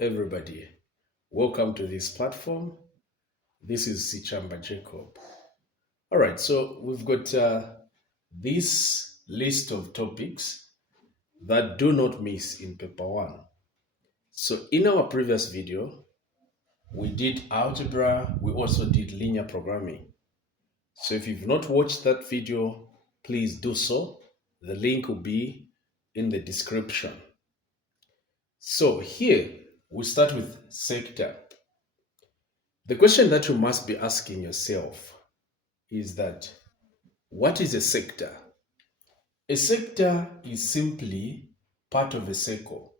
everybody. Welcome to this platform. This is Sichamba Jacob. All right, so we've got this list of topics that do not miss in paper one. So, in our previous video, we did algebra, we also did linear programming. So, if you've not watched that video, please do so. The link will be in the description. So, here we start with sector. The question that you must be asking yourself is that what is a sector? A sector is simply part of a circle.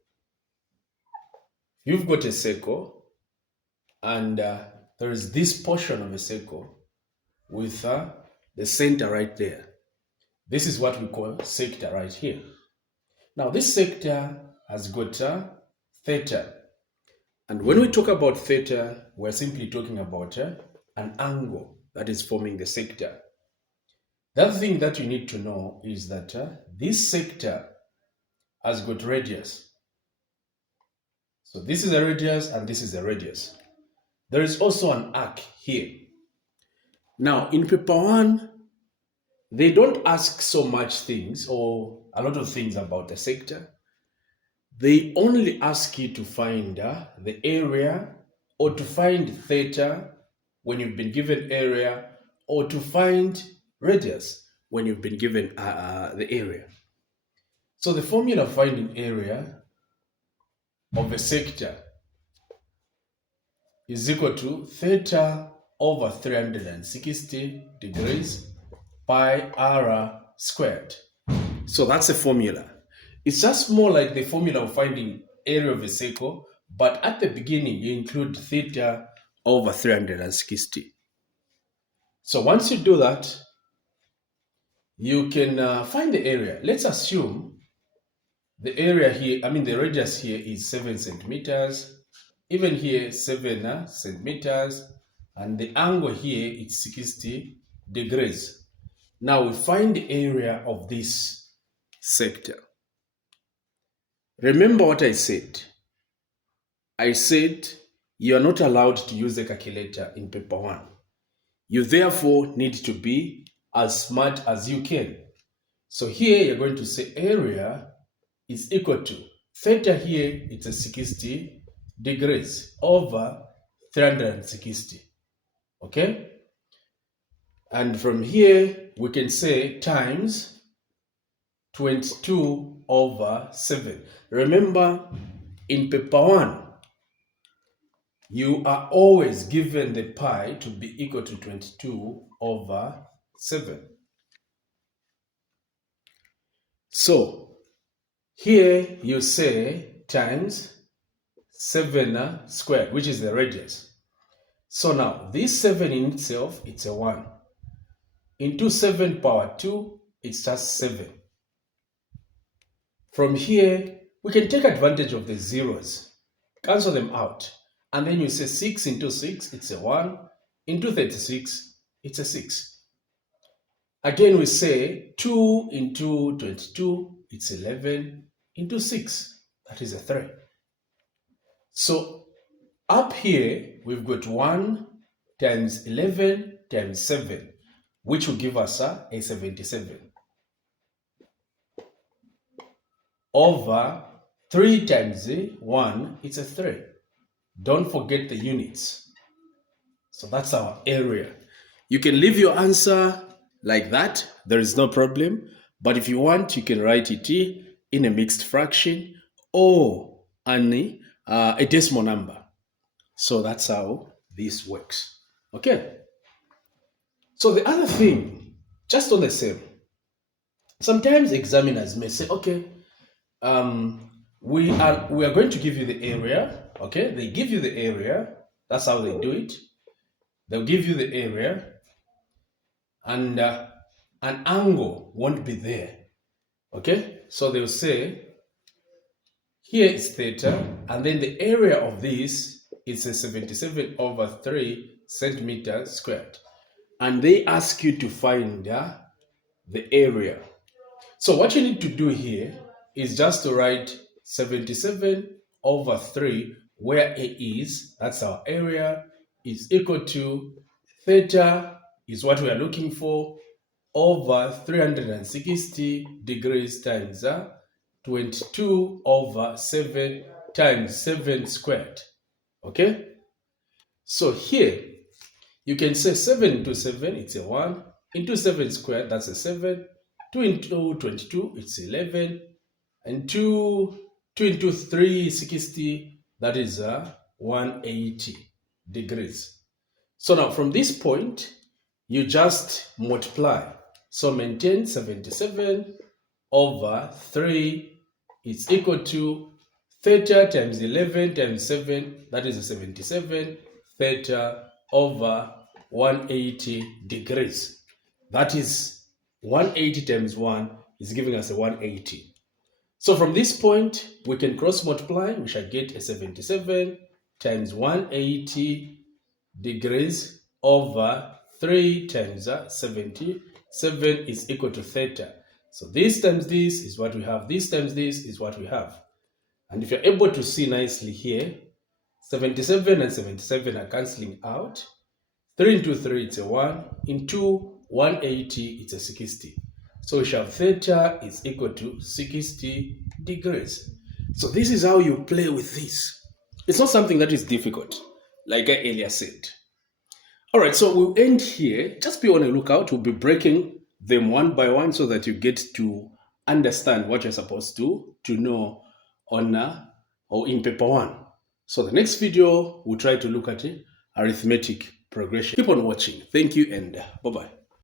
You've got a circle and there is this portion of a circle with the center right there. This is what we call sector right here. Now this sector has got theta. And when we talk about theta, we're simply talking about an angle that is forming the sector. The other thing that you need to know is that this sector has got radius. So this is a radius and this is a radius. There is also an arc here. Now in paper one, they don't ask so much things or a lot of things about the sector. They only ask you to find the area or to find theta when you've been given area or to find radius when you've been given the area. So the formula for finding area of a sector is equal to theta over 360 degrees pi r squared. So that's a formula. It's just more like the formula of finding area of a circle, but at the beginning you include theta over 360. So once you do that, you can find the area. Let's assume the area here, the radius here is 7 centimeters, even here 7 centimeters, and the angle here is 60 degrees. Now we find the area of this sector. Remember what I said. I said you are not allowed to use a calculator in paper one. You therefore need to be as smart as you can. So here you're going to say area is equal to theta here, it's a 60 degrees over 360. Okay? And from here we can say times 22 over 7. Remember, in paper one, you are always given the pi to be equal to 22 over 7. So, here you say times 7 squared, which is the radius. So now, this 7 in itself, it's a 1. Into 7 power 2, it's just 7. From here, we can take advantage of the zeros, cancel them out, and then you say 6 into 6, it's a 1, into 36, it's a 6. Again, we say 2 into 22, it's 11, into 6, that is a 3. So up here, we've got 1 times 11 times 7, which will give us a 77. Over 3 times 1, it's a 3. Don't forget the units. So that's our area. You can leave your answer like that. There is no problem. But if you want, you can write it in a mixed fraction or a decimal number. So that's how this works. Okay. So the other thing, just on the same, sometimes examiners may say, okay, we are going to give you the area. Okay, they give you the area. That's how they do it. They'll give you the area, and an angle won't be there. Okay, so they'll say here is theta, and then the area of this is a 77 over 3 centimeters squared, and they ask you to find the area. So what you need to do here is just to write 77 over 3, where A is, that's our area, is equal to theta is what we are looking for, over 360 degrees times 22 over 7 times 7 squared. Okay? So here, you can say 7 into 7, it's a 1. Into 7 squared, that's a 7. 2 into 22, it's 11. And 2 into 360, that is 180 degrees. So now from this point, you just multiply. So maintain 77 over 3 is equal to theta times 11 times 7, that is 77 theta over 180 degrees. That is 180 times 1 is giving us a 180. So from this point, we can cross multiply. We shall get a 77 times 180 degrees over 3 times 77 is equal to theta. So this times this is what we have. This times this is what we have. And if you're able to see nicely here, 77 and 77 are cancelling out. 3 into 3, it's a 1. Into 180, it's a 60. So we shall have theta is equal to 60 degrees. So this is how you play with this. It's not something that is difficult, like I earlier said. All right, so we'll end here. Just be on the lookout. We'll be breaking them one by one so that you get to understand what you're supposed to know on or in paper 1. So the next video, we'll try to look at arithmetic progression. Keep on watching. Thank you and bye-bye.